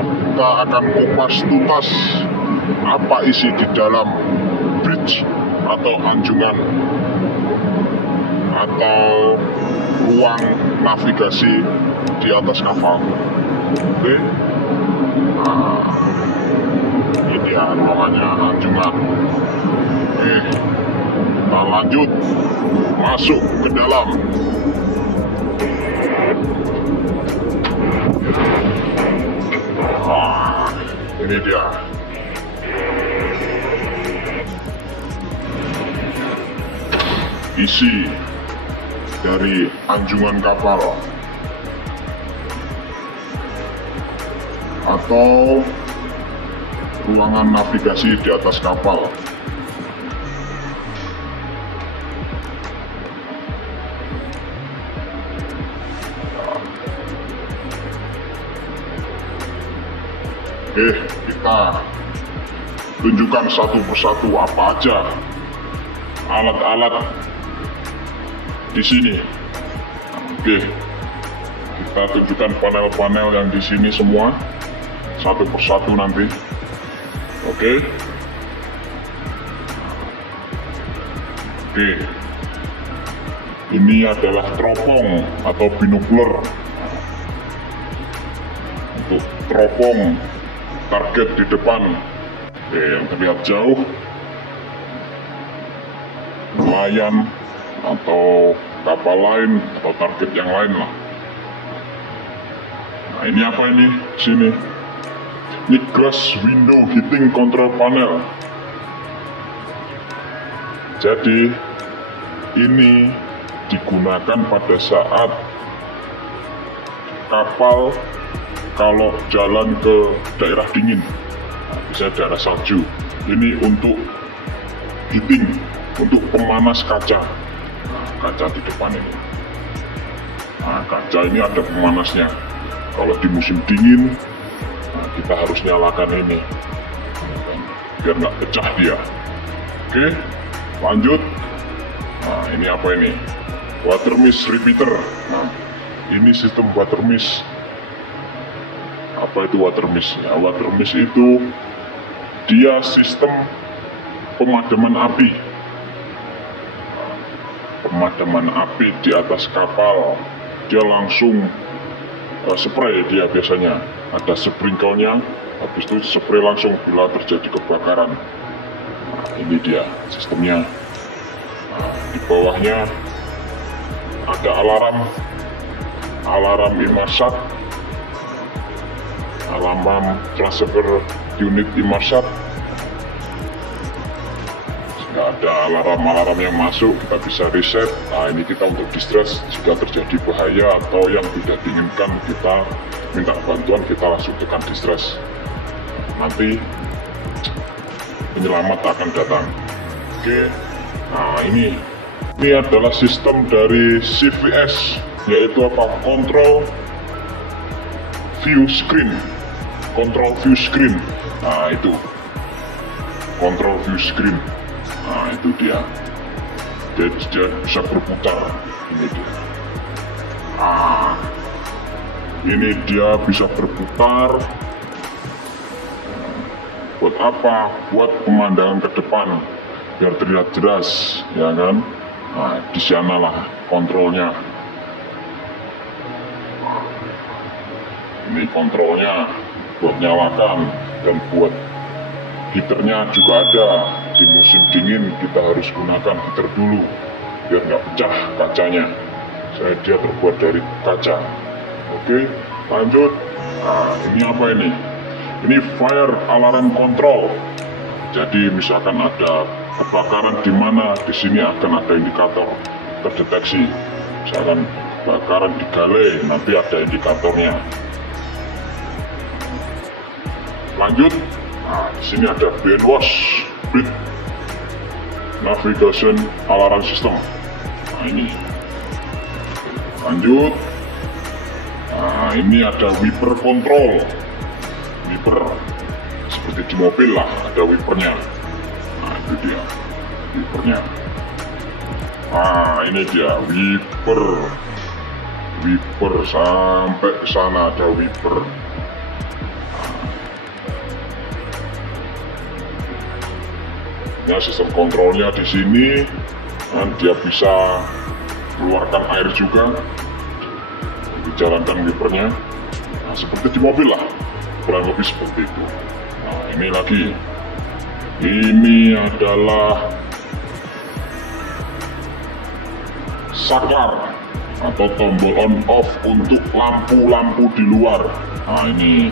kita akan kupas tuntas apa isi di dalam bridge atau anjungan atau ruang navigasi di atas kapal. Oke, nah, ini dia ruangannya anjungan. Oke, kita lanjut masuk ke dalam. Nah, ini dia. Isi dari anjungan kapal atau ruangan navigasi di atas kapal. Oke, kita tunjukkan satu persatu apa aja alat-alat di sini. Oke, kita tunjukkan panel-panel yang di sini semua satu persatu nanti. Oke. Oke. Ini adalah teropong atau binokula untuk teropong target di depan. Oke, yang terlihat jauh nelayan atau kapal lain atau target yang lain lah. Nah, ini apa ini? Sini. Ini glass window heating control panel. Jadi ini digunakan pada saat kapal kalau jalan ke daerah dingin, bisa daerah salju. Ini untuk heating, untuk pemanas kaca. Nah, kaca di depan ini. Nah, kaca ini ada pemanasnya. Kalau di musim dingin, nah, kita harus nyalakan ini biar nggak pecah dia. Oke, lanjut. Nah, ini apa ini? Water mist repeater. Nah, ini sistem water mist. Apa itu water mist? Ya, water mist itu dia sistem pemadaman api. Pemadaman api di atas kapal. Dia langsung spray dia biasanya. Ada sprinkle-nya, habis itu spray langsung bila terjadi kebakaran. Nah, ini dia sistemnya. Nah, di bawahnya ada alarm Inmarsat, alarm transfer unit Inmarsat. Jika ada alarm yang masuk, kita bisa reset. Nah, ini kita untuk distress jika terjadi bahaya atau yang tidak diinginkan, kita minta bantuan, kita langsung tekan distress. Nanti penyelamat akan datang. Oke, nah ini adalah sistem dari CVS, yaitu apa? Control view screen. Control view screen. Nah, itu control view screen. Nah, itu dia. Dia bisa berputar. Ini dia. Ah, ini dia bisa berputar. Buat apa? Buat pemandangan ke depan, biar terlihat jelas, ya kan? Nah, di sanalah kontrolnya. Ini kontrolnya buat nyalakan, dan buat heaternya juga ada. Di musim dingin kita harus gunakan heater dulu biar nggak pecah kacanya. Dia terbuat dari kaca. Oke, lanjut. Nah, ini apa ini? Ini fire alarm control. Jadi misalkan ada kebakaran di mana, di sini akan ada indikator terdeteksi. Misalkan kebakaran di galley, nanti ada indikatornya. Lanjut. Nah, di sini ada BNWAS, Bridge Navigation Alarm System. Nah, ini. Lanjut. Nah, ini ada wiper control. Wiper seperti di mobil lah, ada wipernya. Nah, itu dia wipernya. Nah, ini dia wiper sampai ke sana ada wiper. Nah, Ya, sistem kontrolnya di sini, dan dia bisa keluarkan air juga, dijalankan wipernya. Nah, seperti di mobil lah, kurang lebih seperti itu. Nah, ini lagi, ini adalah saklar atau tombol on off untuk lampu-lampu di luar. Nah, ini.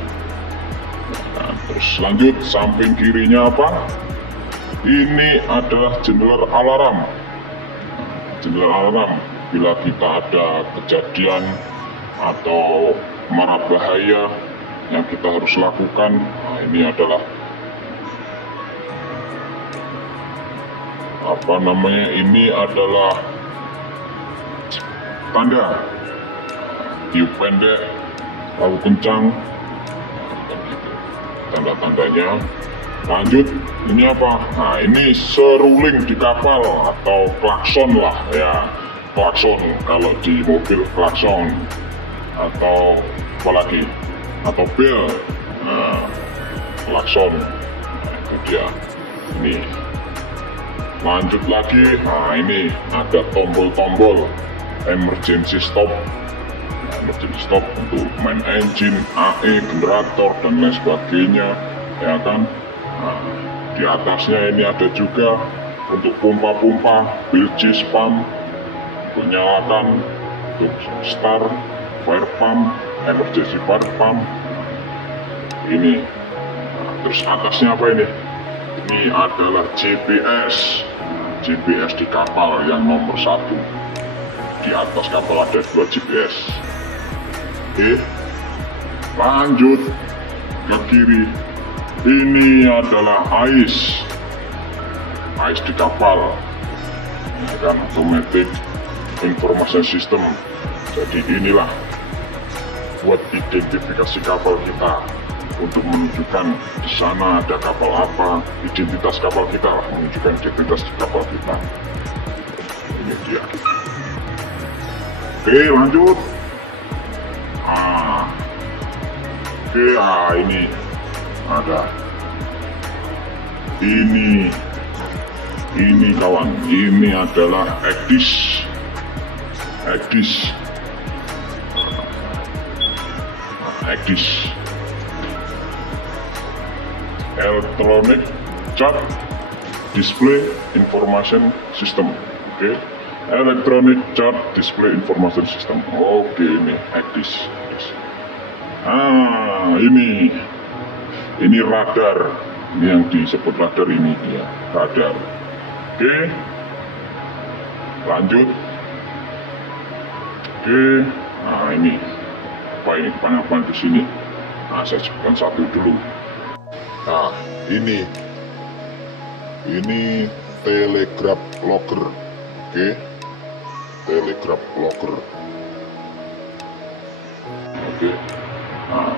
Nah, terus lanjut, samping kirinya apa? Ini adalah jendela alarm. Jendela alarm bila kita ada kejadian atau mara bahaya yang kita harus lakukan. Nah, ini adalah apa namanya? Ini adalah tanda tiup pendek, lalu kencang. Tanda-tandanya. Lanjut, ini apa? Nah, ini seruling di kapal atau klakson lah ya, klakson. Kalau di mobil klakson, atau apalagi, atau bel. Nah, klakson. Nah, itu dia. Ini. Lanjut lagi. Nah, ini ada tombol-tombol emergency stop. Emergency stop untuk main engine, AE, generator dan lain sebagainya, ya kan. Nah, di atasnya ini ada juga untuk pompa-pompa, bilges pump, untuk nyalakan, untuk start, fire pump, emergency fire pump. Ini. Nah, terus atasnya apa ini? Ini adalah GPS. GPS di kapal yang nomor 1. Di atas kapal ada 2 GPS. Oke, lanjut ke kiri. Ini adalah AIS di kapal, ya kan, automatic information system. Jadi inilah buat identifikasi kapal kita, untuk menunjukkan di sana ada kapal apa, identitas kapal kita lah, menunjukkan identitas kapal kita. Ini dia. Oke, lanjut. Oke, ini ada. Ini kawan, ini adalah EGDIS. Electronic Chart Display Information System. Oke. Electronic Chart Display Information System. Oke, ini EGDIS. Ini radar. Ini yang disebut radar, ini dia, radar. Oke. Lanjut. Oke. Nah, ini apa ini? Apa di sini? Nah, saya sebutkan satu dulu. Nah, ini telegraph logger. Oke. Telegraph logger. Oke. Nah,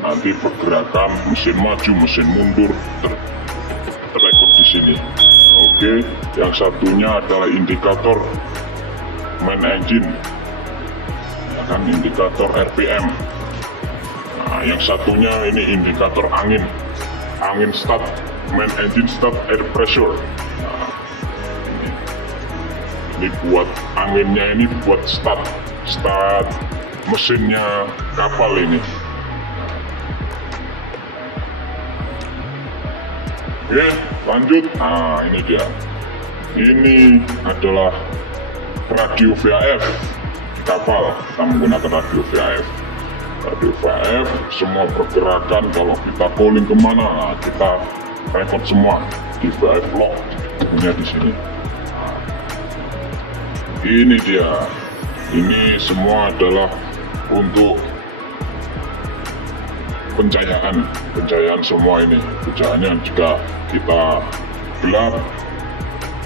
nanti pergerakan mesin maju, mesin mundur terrekod di sini. Oke. Yang satunya adalah indikator main engine, ya kan, indikator RPM. Nah, yang satunya ini indikator angin start, main engine start air pressure. Nah, ini buat anginnya, ini buat start mesinnya kapal ini. Oke, lanjut. Nah, ini dia. Ini adalah radio VHF kapal. Kita menggunakan radio VHF. Radio VHF, semua pergerakan kalau kita calling kemana, nah, kita record semua di VHF log. Punya di sini. Nah, ini dia. Ini semua adalah untuk pencahayaan semua ini. Pencahayaannya jika kita gelap,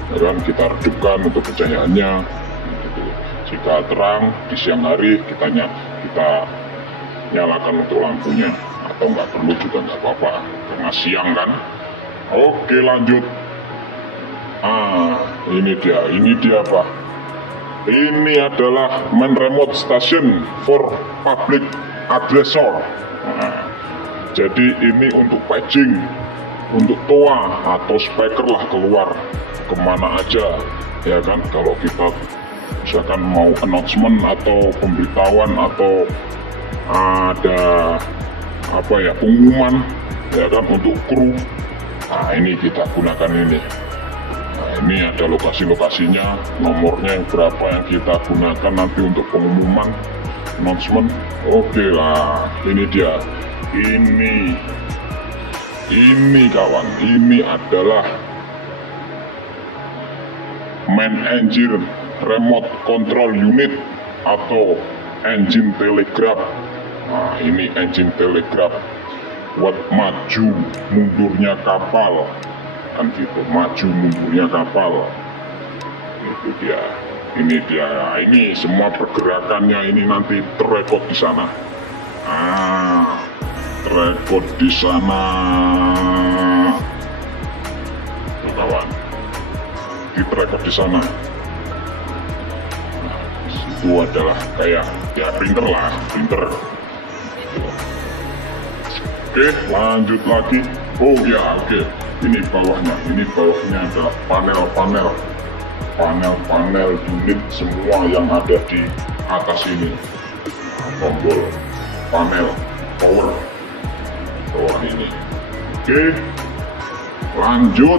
ya kan, kita redupkan untuk pencahayaannya. Jika terang di siang hari, kita nyalakan untuk lampunya, atau nggak perlu juga nggak apa-apa karena siang kan. Oke, lanjut. Ini dia apa? Ini adalah main remote station for public addressor. Nah, jadi ini untuk paging, untuk toa atau speaker lah keluar kemana aja, ya kan. Kalau kita misalkan mau announcement atau pemberitahuan atau ada apa ya, pengumuman, ya kan, untuk kru. Nah ini kita gunakan ini. Nah ini ada lokasi-lokasinya, nomornya yang berapa yang kita gunakan nanti untuk pengumuman, announcement. Oke lah, ini dia. Ini kawan, ini adalah main engine remote control unit atau engine telegraph. Nah ini engine telegraph buat maju mundurnya kapal, kan gitu, maju mundurnya kapal. Itu dia, ini dia. Nah, ini semua pergerakannya ini nanti terekod di sana. Terekod di sana, tuh kawan, diterekod di sana. Nah, itu adalah kayak ya printer lah, printer. Oke, lanjut lagi. Oh ya, oke. Ini bawahnya ada panel unit semua yang ada di atas ini. Tombol panel power bawah ini. Oke, lanjut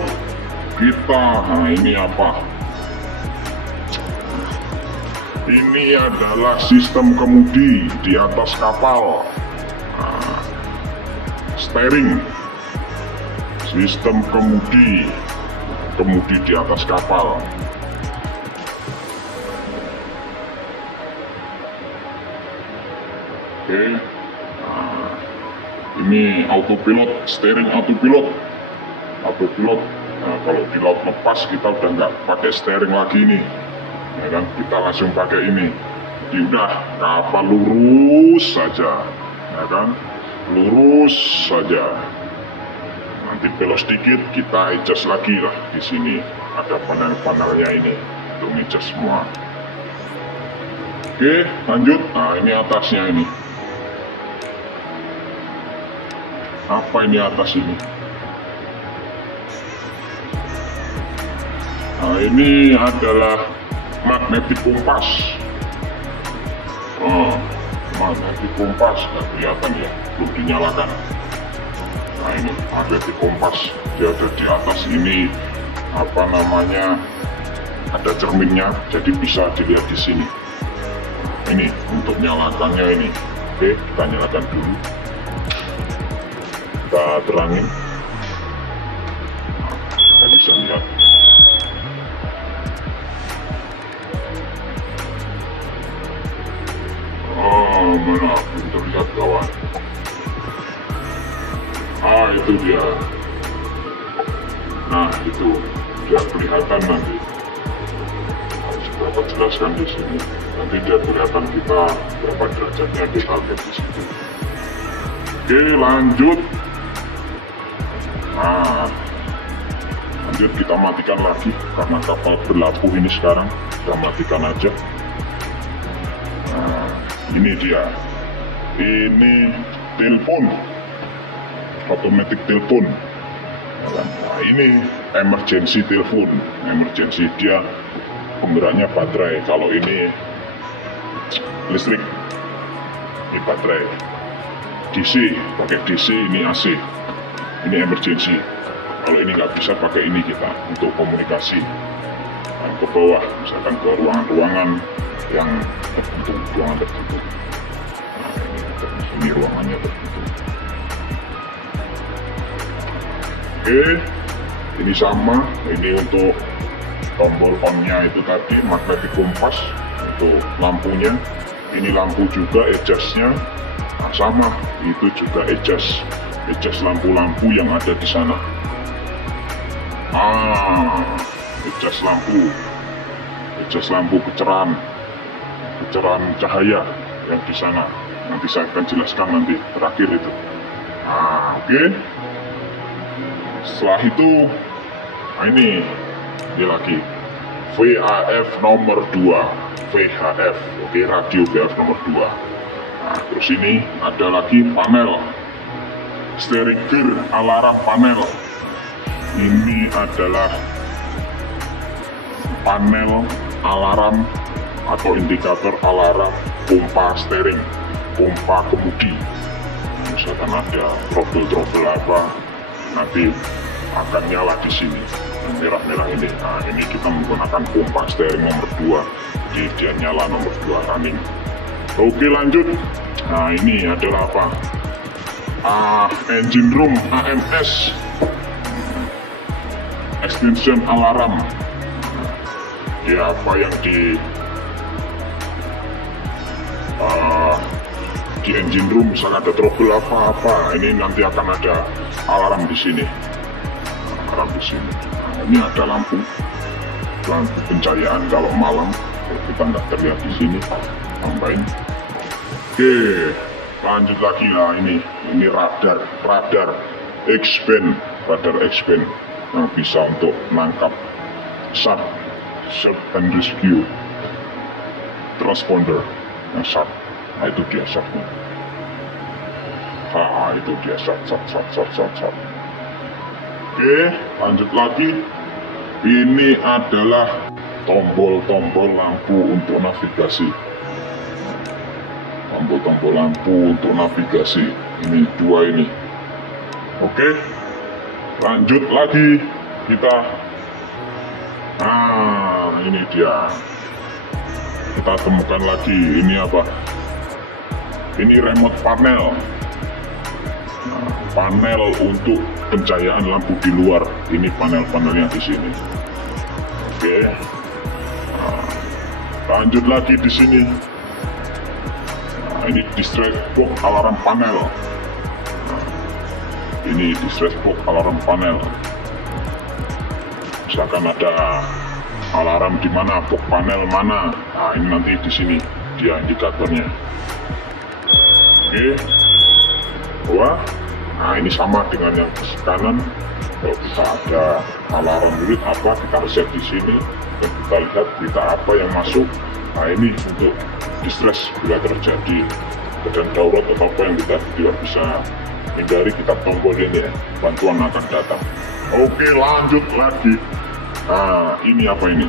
kita. Nah ini apa? Ini adalah sistem kemudi di atas kapal. Nah, steering, sistem kemudi di atas kapal. Oke, nah, ini autopilot, steering autopilot. Nah, kalau di laut lepas kita udah nggak pakai steering lagi ini, ya kan, kita langsung pakai ini. Jadi udah kapal lurus saja, ya kan, lurus saja. Nanti belok sedikit kita adjust lagi lah. Di sini ada panel-panelnya ini untuk adjust semua. Oke, lanjut. Nah ini atasnya ini. Apa ini atas ini? Nah ini adalah magnetic kompas. Magnetic kompas, nggak kelihatan ya, belum dinyalakan. Nah ini magnetic kompas, dia ada di atas ini, apa namanya, ada cerminnya, jadi bisa dilihat di sini. Ini untuk nyalakannya ini. Oke, kita nyalakan dulu. Kita terangin. Kita bisa lihat. Mana belum terlihat kawan. Itu dia. Nah itu dia kelihatan nanti. Harus berapa jelaskan di sini. Nanti dia kelihatan kita berapa derajatnya kita lihat di situ. Oke, lanjut. Nah, lanjut kita matikan lagi karena kapal berlabuh ini sekarang. Kita matikan aja. Nah, ini dia. Ini telepon, automatic telepon. Nah, ini emergency telepon, emergency, dia penggeraknya baterai. Kalau ini listrik, ini baterai. DC, pakai DC, ini AC. Ini emergency. Kalau ini nggak bisa, pakai ini kita untuk komunikasi. Dan ke bawah, misalkan ke ruangan-ruangan yang tertutup, ruangan tertutup. Nah ini ruangannya tertutup. Oke, ini sama. Ini untuk tombol on-nya itu tadi, magnetic kompas. Untuk lampunya, ini lampu juga, adjust-nya. Nah, sama, itu juga adjust lampu-lampu yang ada di sana. Adjust lampu kecerahan cahaya yang di sana. Nanti saya akan jelaskan nanti terakhir itu. Oke. Setelah itu, ini lagi VHF nomor 2, VHF, oke, radio VHF nomor 2. Nah, terus ini ada lagi panel steering gear, alarm panel. ini adalah panel alarm atau indikator alarm pompa steering, pompa kemudi. Misalkan ada trouble apa, nanti akan nyala di sini merah-merah ini. Nah, ini kita menggunakan pompa steering nomor 2, jadi dia nyala nomor 2 running. Oke, lanjut. Nah, ini adalah apa? Engine room AMS, extension alarm. Ya, apa yang di engine room, misalnya ada trouble apa-apa, ini nanti akan ada alarm di sini. Alarm di sini. Nah, ini ada lampu pencahayaan kalau malam, kalau kita nggak terlihat di sini, tambahin. Oke, lanjut lagi. Nah, ini radar X-band yang bisa untuk nangkap search and rescue transponder yang SAT. Nah, itu dia SAT-nya. Itu dia SAT. Oke, lanjut lagi. Ini adalah tombol-tombol lampu untuk navigasi. Tombol-tombol lampu untuk navigasi. Ini 2 ini. Oke, lanjut lagi kita. Nah, ini dia. Kita temukan lagi. Ini apa? Ini remote panel. Nah, panel untuk pencahayaan lampu di luar. Ini panel-panelnya di sini. Oke. Nah, lanjut lagi di sini. Nah, ini distress box alarm panel. Nah, ini distress box alarm panel. Misalkan ada alarm di mana, box panel mana. Nah, ini nanti di sini dia indikatornya. Oke. Wah. Nah, ini sama dengan yang kanan. Kalau kita ada alarm unit apa, kita reset di sini dan kita lihat berita apa yang masuk. Nah, ini untuk distress bila terjadi keadaan darurat atau apa yang kita tidak bisa hindari, kita tombol ini ya, bantuan akan datang. Oke, lanjut lagi. Nah, ini apa ini?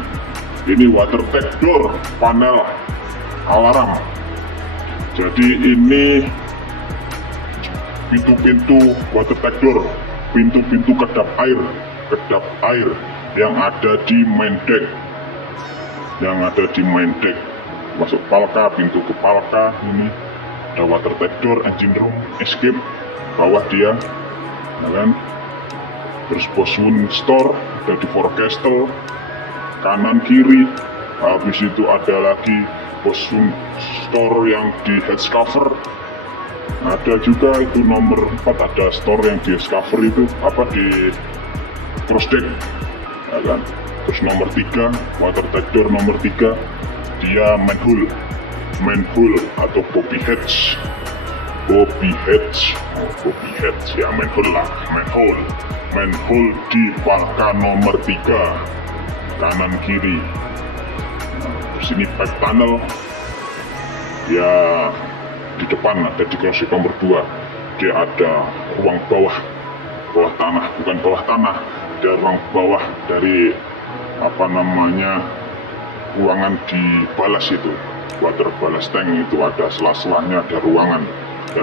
Ini water tech door panel alarm. Jadi ini pintu-pintu water tech door, pintu-pintu kedap air yang ada di main deck. Masuk palka, pintu ke palka. Ini ada water tech door, engine room, escape, bawah dia, ya kan? Terus Boswood store ada di forecastle, kanan kiri. Habis itu ada lagi Boswood store yang di head cover. Ada juga itu nomor 4, ada store yang di cover itu apa di cross deck, ya kan? Terus nomor 3 water tech door nomor 3 dia manhole atau bobby hatch ya, manhole di palka nomor 3 kanan kiri. Terus ini pipe tunnel ya, di depan ada di cross nomor 2 dia ada ruang bawah tanah, bukan bawah tanah, ada ruang bawah dari apa namanya ruangan di balas itu, water ballast tank itu ada sela-selanya, ada ruangan ke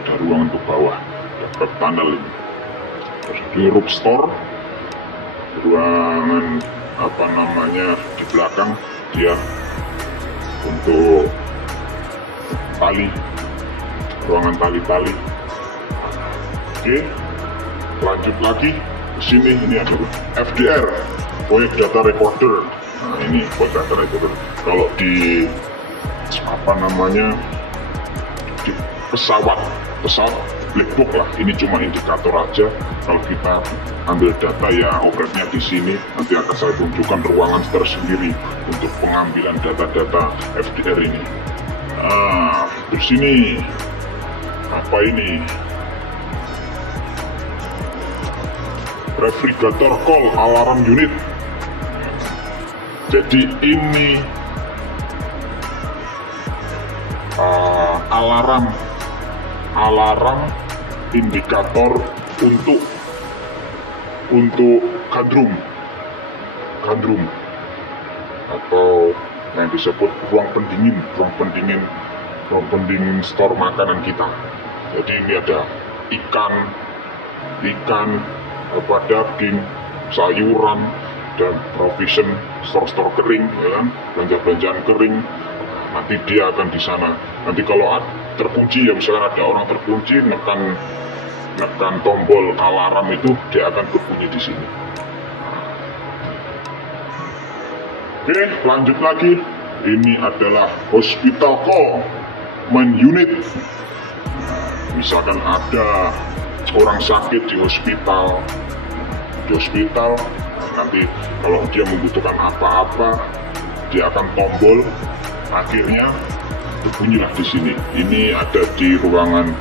bawah, ada pipe tunnel ini. Terus di roof store ruangan apa namanya di belakang dia untuk tali, ruangan tali-tali. Oke, lanjut lagi ke sini. Ini ada FDR, Voyage Data Recorder. Nah, ini Voyage Data Recorder. Kalau di apa namanya di pesawat black box lah, ini cuma indikator aja. Kalau kita ambil data ya operate-nya di sini. Nanti akan saya tunjukkan ruangan tersendiri untuk pengambilan data-data FDR ini. Nah, terus ini apa ini? Refrigerator call alarm unit. Jadi ini alarm indikator untuk kadrum gunroom atau yang disebut ruang pendingin store makanan kita. Jadi ini ada ikan, daging, sayuran, dan provision store kering, ya kan, belanjaan kering. Nanti dia akan di sana. Nanti kalau terkunci, ya misalkan ada orang terkunci, nekan tombol alarm itu, dia akan berbunyi di sini. Oke, lanjut lagi. Ini adalah hospital call main unit. Misalkan ada orang sakit di hospital, nanti kalau dia membutuhkan apa-apa, dia akan tombol, akhirnya berbunyilah di sini. Ini ada di ruangan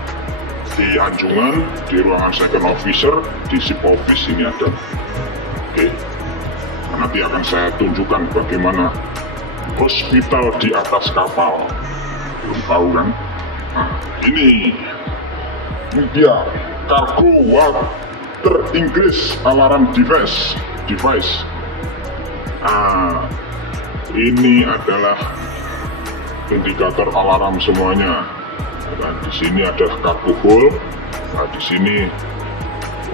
di Anjungan, di ruangan second officer, di ship office ini ada. Oke, nanti akan saya tunjukkan bagaimana hospital di atas kapal. Belum tahu kan? Nah, ini dia cargo water increase alarm device. Ini adalah indikator alarm semuanya. Dan di sini adalah cargo hold. Nah, di sini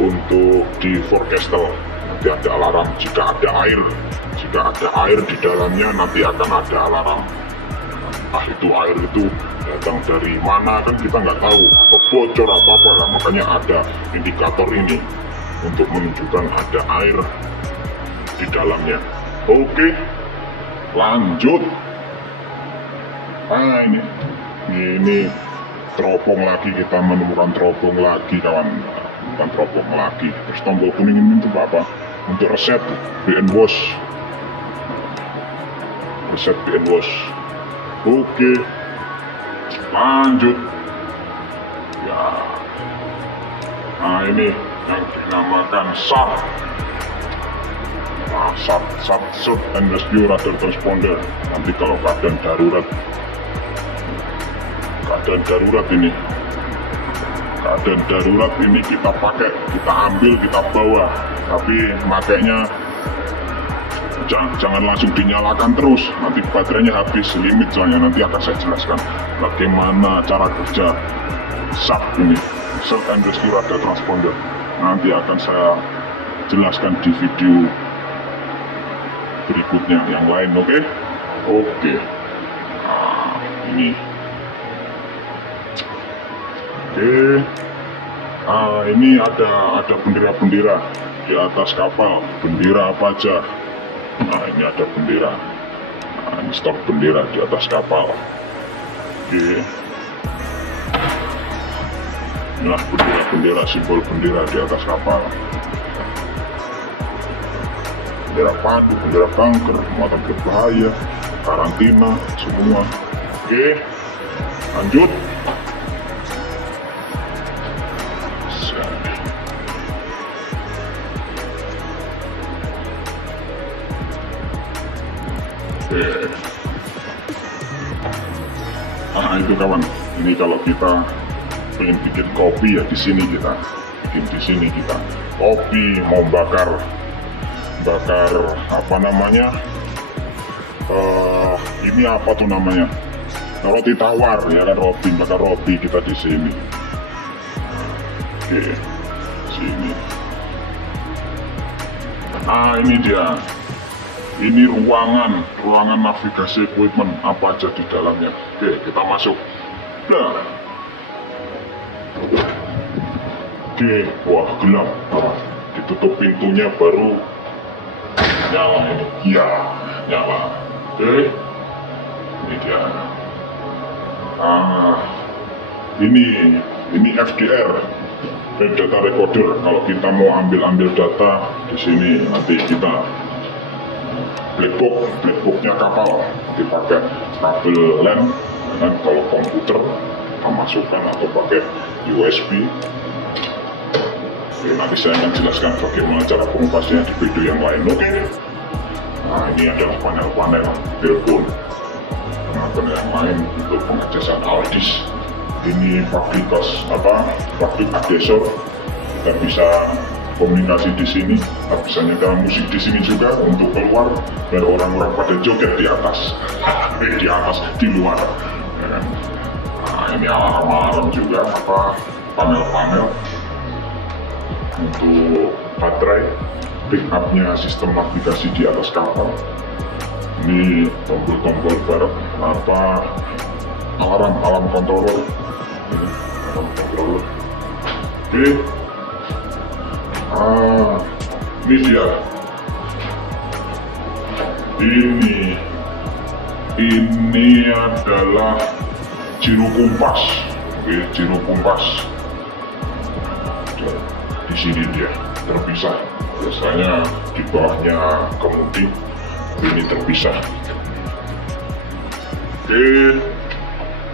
untuk di forecastle nanti ada alarm jika ada air di dalamnya, nanti akan ada alarm. Itu air itu datang dari mana kan kita nggak tahu, atau bocor apa lah, makanya ada indikator ini untuk menunjukkan ada air di dalamnya. Oke, lanjut. Ini teropong lagi, kita menemukan teropong lagi, kawan. Bukan teropong lagi. Terus tombol kuning ini untuk apa? Untuk reset BN wash. Reset BN wash. Oke, lanjut. Ya, ini yang dinamakan SAR. Short and Rescue Radar Transponder. Nanti kalau keadaan darurat ini kita pakai, kita ambil, kita bawa, tapi makainya jangan langsung dinyalakan terus, nanti baterainya habis, limit soalnya. Nanti akan saya jelaskan bagaimana cara kerja SAR ini, Short and Rescue Radar Transponder. Nanti akan saya jelaskan di video berikutnya yang lain. Oke. Ini ini ada bendera-bendera di atas kapal. Bendera apa aja? Ini ada bendera. Ini stok bendera di atas kapal. Oke. Inilah bendera, simbol bendera di atas kapal. Bendera pandu, bendera bunker, muatan berbahaya, karantina, semua. Oke, lanjut. Itu kawan, ini kalau kita pengen bikin kopi ya di sini kita kopi, mau bakar apa namanya, ini apa tuh namanya, roti tawar ya kan, bakar roti kita di sini. Oke, sini. Ini dia. Ini ruangan navigasi equipment, apa aja di dalamnya. Oke, kita masuk. Nah. Oke, wah gelap. Ditutup pintunya baru nyala ini. Ya, nyala. Oke. Ini dia. Ini FDR. Data recorder. Kalau kita mau ambil data di sini, nanti kita blackbooknya kapal dipakai kabel LAN, dan kalau komputer kita masukkan atau pakai USB. Oke, nanti saya akan jelaskan bagaimana cara pengopasnya di video yang lain. Oke. Ini adalah panel telepon. Panel yang lain untuk pengajasan Aldis. Ini fabrik adesor. Kita bisa komunikasi di sini, bisa nyetel musik di sini juga untuk keluar biar orang-orang pada joget di atas, di luar. Nah, ini alarm juga panel-panel untuk baterai, pick up-nya sistem navigasi di atas kapal. Ini tombol-tombol barat alarm controller. Ini alarm controller. Oke. Ini dia. Ini adalah giro kompas. Oke, giro kompas. Di sini dia terpisah. Biasanya di bawahnya kemudi, ini terpisah. Oke,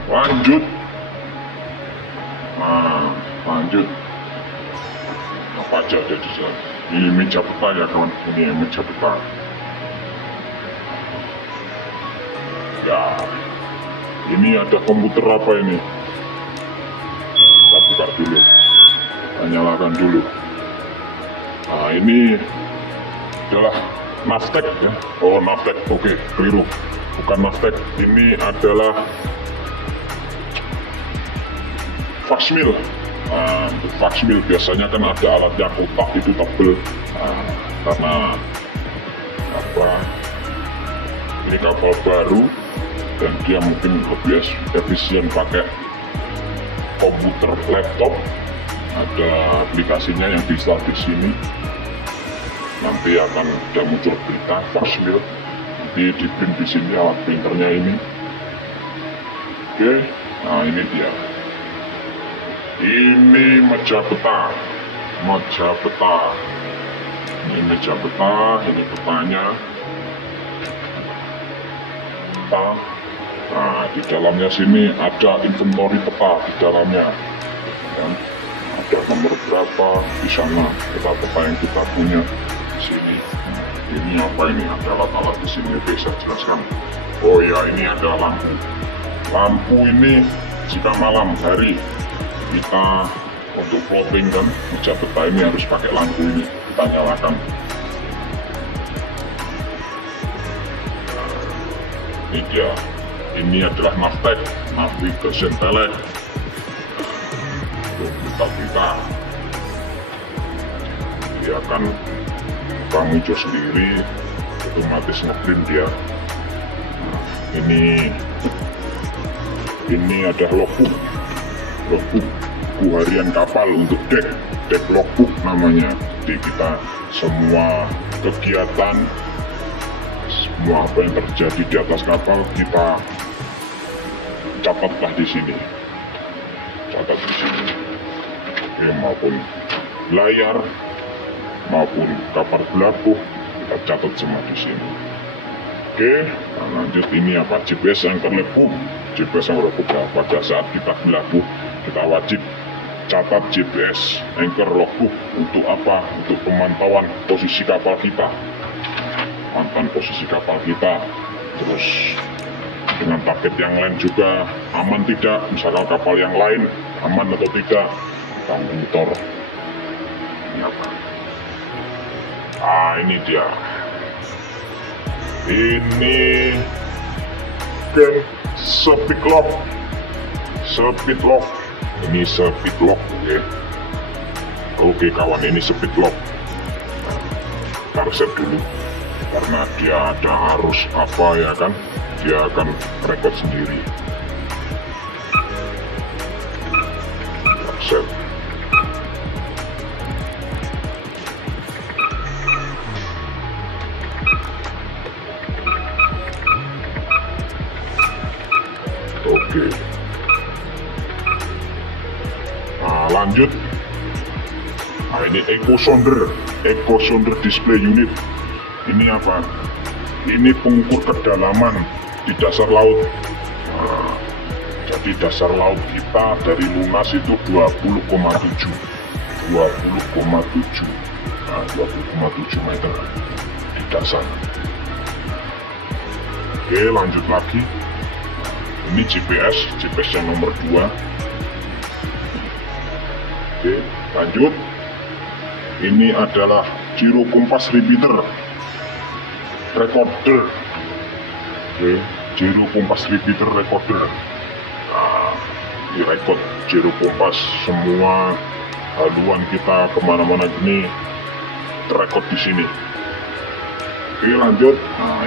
lanjut. Lanjut. Apa aja ada di sana? Ini meja peta ya kawan. Ini meja peta. Ya, ini ada komputer apa ini? Kita buka dulu. Kita nyalakan dulu. Nah, ini adalah Navtec ya. Oh, Navtec. Oke, keliru. Bukan Navtec. Ini adalah Faxmill. Nah, untuk Faxmill biasanya kan ada alatnya kotak itu tebel. Nah, karena ini kapal baru dan dia mungkin lebih efisien pakai komputer, laptop. Ada aplikasinya yang bisa di sini. Nanti akan ada muncul berita Faxmill. Nanti di print di sini alat printernya ini. Oke, nah ini dia. Ini meja peta. Ini meja peta, ini petanya. Nah, di dalamnya sini ada inventory peta di dalamnya. Dan ada nomor berapa di sana, peta-peta yang kita punya di sini. Ini apa ini? Ada alat-alat di sini, bisa jelaskan. Oh ya, ini ada lampu. Lampu ini jika malam hari kita untuk floating kan, meja peta ini harus pakai lampu ini, kita nyalakan. Ini dia. Ini adalah Navtec, navigation tele untuk kita. Dia akan muncul sendiri, otomatis ngeprint dia. Ini ada logbook buku harian kapal untuk dek logbook namanya. Jadi kita semua kegiatan, semua apa yang terjadi di atas kapal kita catatlah di sini. Catat di sini. Oke, maupun layar maupun kapal berlabuh kita catat semua di sini. Oke, nah lanjut. Ini apa? GPS anchor logbook. GPS anchor logbook. Pada saat kita berlabuh kita wajib catat GPS anchor logbook. Untuk apa? Untuk pemantauan posisi kapal kita. Pantauan posisi kapal kita. Terus dengan target yang lain juga aman tidak, misalkan kapal yang lain aman atau tidak, kita monitor. Ini apa? Ini dia. Ini kan speed lock. Ini speed lock. Oke kawan, ini speed lock. Kita reset dulu karena dia ada arus apa ya kan, dia akan record sendiri. Reset. Oke. Nah, lanjut. Nah, ini echo sounder display unit. Ini apa? Ini pengukur kedalaman di dasar laut. Nah, jadi dasar laut kita dari lunas itu 20,7. Nah, 20,7 meter di dasar. Oke, lanjut lagi. Ini GPS yang nomor 2. Oke, lanjut. ini adalah Giro Kompas Repeater Recorder. Oke, Giro Kompas Repeater Recorder. Nah, di record Giro Kompas, semua haluan kita kemana-mana ini terrekod di sini. Oke, lanjut. Nah,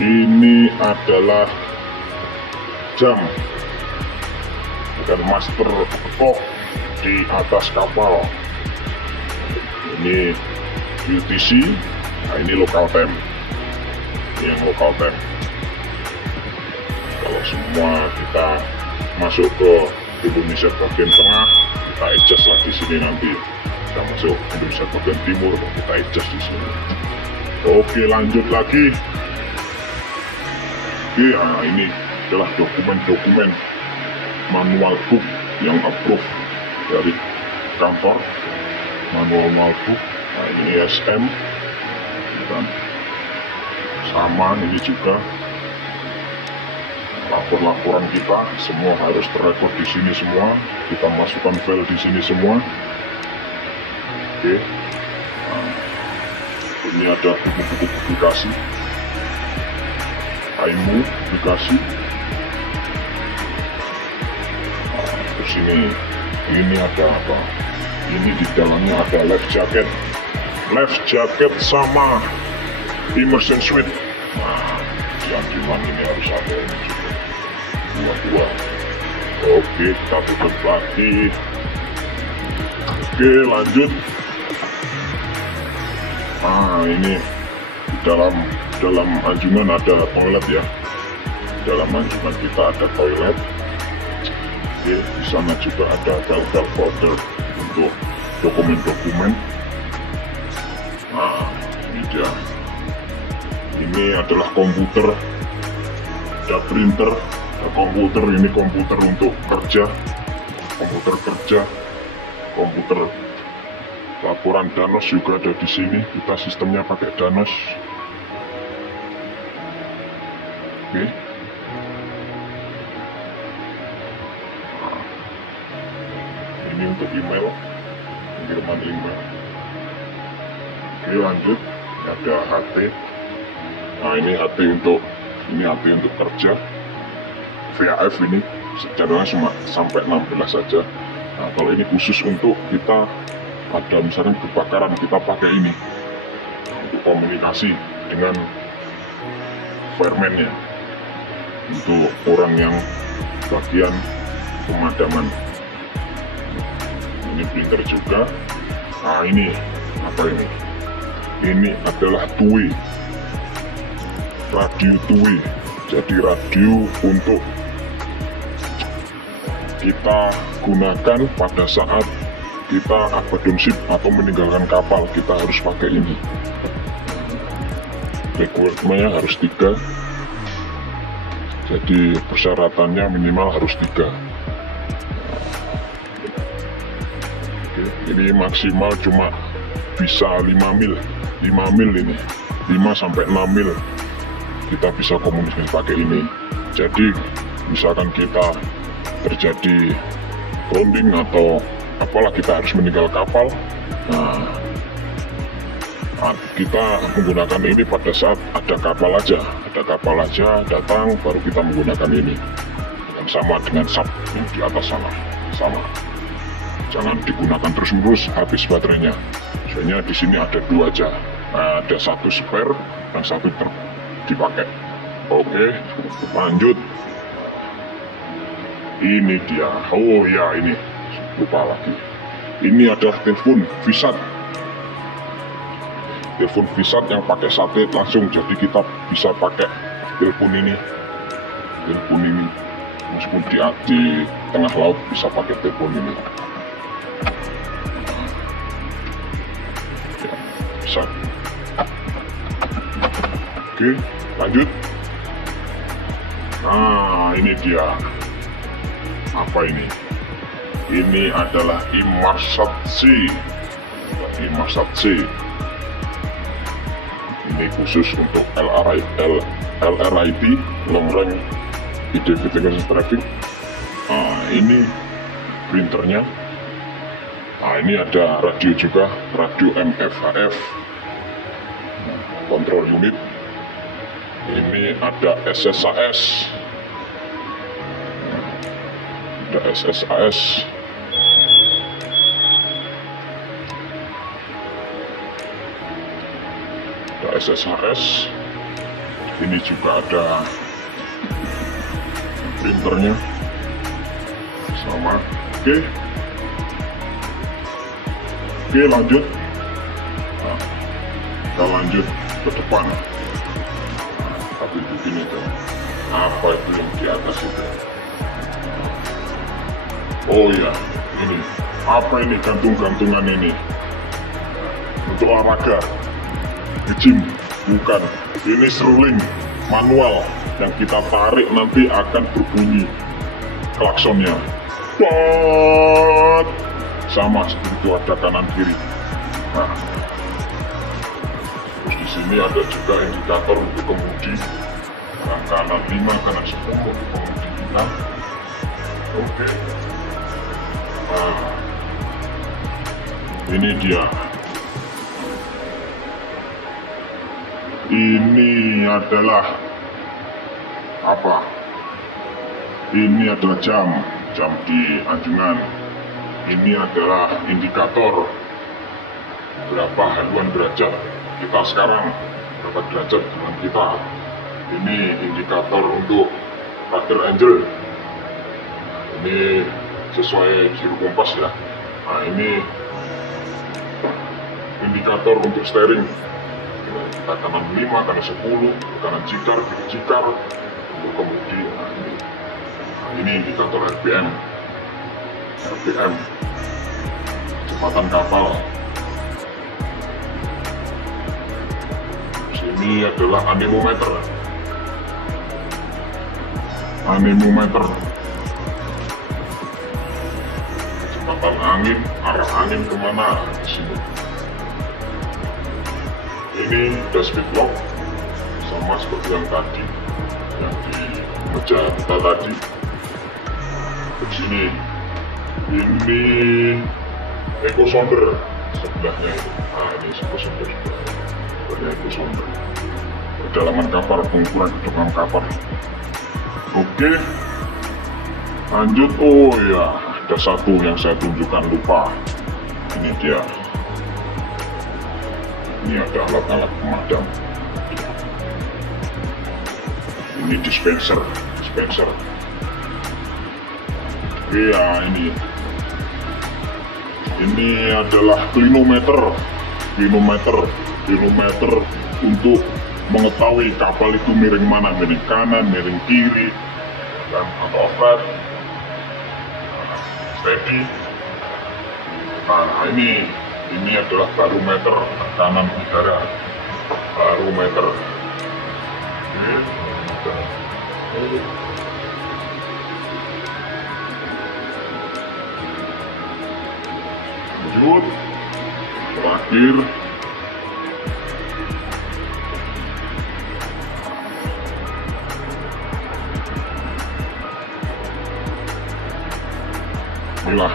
ini adalah jam, bukan master clock di atas kapal. Ini UTC. Nah, ini local time. Ini yang local time. Kalau semua kita masuk ke Indonesia bagian tengah, kita adjust lah di sini nanti. Kita masuk Indonesia bagian timur, kita adjust di sini. Oke, lanjut lagi. Oke, nah ini adalah dokumen-dokumen manual book yang approve dari kantor. Manual book. Nah, ini SM, kan? Sama ini juga laporan kita semua harus terrekod di sini semua. Kita masukkan file di sini semua. Oke. Nah, ini ada buku-buku publikasi, IMU publikasi. Nah, terus ini ada apa? Ini di dalamnya ada life jacket sama immersion suit. Nah, yang dimana ini harus ada ini juga, dua. Oke, kita tutup lagi. Oke, lanjut. Nah, ini dalam anjungan ada toilet ya. Dalam anjungan kita ada toilet. Oke, di sana juga ada file folder untuk dokumen-dokumen. Nah, ini dia. Ini adalah komputer, ada printer, ada komputer. Ini komputer untuk kerja, komputer laporan Danos juga ada di sini. Kita sistemnya pakai Danos. Oke. Nah, ini untuk email, pengiriman email. Oke, lanjut. Ini ada HT. Nah, ini HT untuk kerja. VAF ini secara cuma sampai 16 saja. Nah, kalau ini khusus untuk kita ada misalkan kebakaran, kita pakai ini untuk komunikasi dengan fireman-nya, untuk orang yang bagian pemadaman. Ini printer juga. Nah, ini apa ini? Ini adalah two-way, radio two-way. Jadi radio untuk kita gunakan pada saat kita abandon ship atau meninggalkan kapal, kita harus pakai ini. Requirement-nya harus 3. Jadi persyaratannya minimal harus 3. Oke, ini maksimal cuma bisa 5 mil ini, 5 sampai 6 mil kita bisa komunikasi pakai ini. Jadi misalkan kita terjadi grounding atau apalah, kita harus meninggal kapal, nah kita menggunakan ini pada saat ada kapal aja datang, baru kita menggunakan ini. Dan sama dengan sub yang di atas sana, sama. Jangan digunakan terus-menerus, habis baterainya. Soalnya di sini ada 2 aja, nah, ada 1 spare dan 1 dipakai. Oke, lanjut. Ini dia. Oh ya, ini lupa lagi. Ini adalah telepon VSAT. Telepon VSAT yang pakai satelit langsung. Jadi kita bisa pakai telepon ini. Meskipun di tengah laut bisa pakai telepon ini. Ya, bisa. Oke, lanjut. Nah, ini dia. Apa ini? Ini adalah Inmarsat C. Ini khusus untuk LRIT, Long Range Identification Traffic. Nah, ini printernya. Nah, ini ada radio juga, radio MFHF, kontrol unit. Ini ada SSAS, ada SSAS. Ada SSAS. Ini juga ada printernya sama. Oke, lanjut. Nah, kita lanjut ke depan. Tapi begini tuh, apa itu yang di atas itu? Oh ya, ini apa ini, gantung-gantungan ini untuk olahraga, nge-gym? Bukan, ini seruling manual yang kita tarik nanti akan berbunyi klaksonnya. Tot! Sama seperti itu, ada kanan kiri. Nah, terus di sini ada juga indikator untuk kemudi. Nah, kanan 5, kanan 10 untuk kemudi kita. Oke. Nah, ini dia. Ini adalah apa? Ini adalah jam di anjungan. Ini adalah indikator berapa haluan derajat kita sekarang, berapa derajat dengan kita. Ini indikator untuk radar angel. Ini sesuai giro kompas ya. Nah, ini indikator untuk steering. Kita kanan 5, kanan 10, kanan jikar, kiri jikar untuk kemudi. Nah, ini indikator RPM, kecepatan kapal. Sini adalah anemometer. Kecepatan angin, arah angin kemana di sini. Ini dash speed lock, sama seperti yang tadi, yang di meja kita tadi. Di sini ini echo sounder sebelahnya itu. Nah, ini echo sounder sebelahnya, echo sounder. Kedalaman kapal, pengukuran kedalaman kapal. Oke, lanjut. Oh ya, ada satu yang saya tunjukkan lupa. Ini dia. Ini ada alat-alat pemadam. Ini dispenser. Iya, ini adalah klinometer untuk mengetahui kapal itu miring mana, miring kanan, miring kiri, dan atau flat, steady. Nah, ini adalah barometer tekanan udara, barometer. Lanjut, terakhir inilah,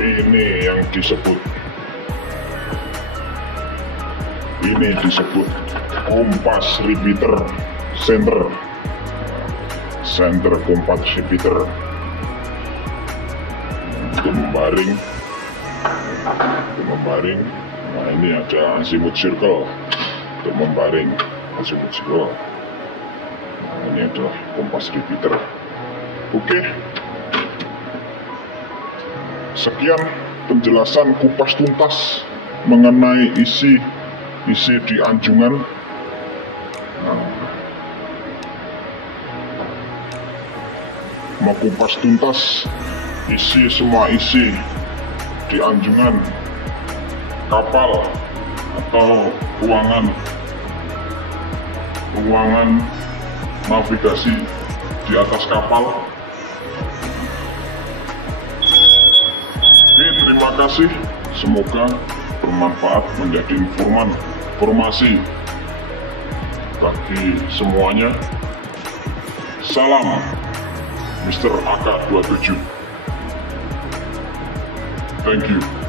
ini yang disebut kompas repeater center kompas repeater untuk membaring. Nah, ini ada azimuth circle untuk membaring, azimuth circle. Nah, ini adalah kompas repeater. Oke, sekian penjelasan kupas tuntas mengenai isi di anjungan. Mau kupas tuntas semua isi di anjungan kapal atau ruangan navigasi di atas kapal. Oke, terima kasih, semoga bermanfaat, menjadi informasi bagi semuanya. Salam Mr. AK-27. Thank you.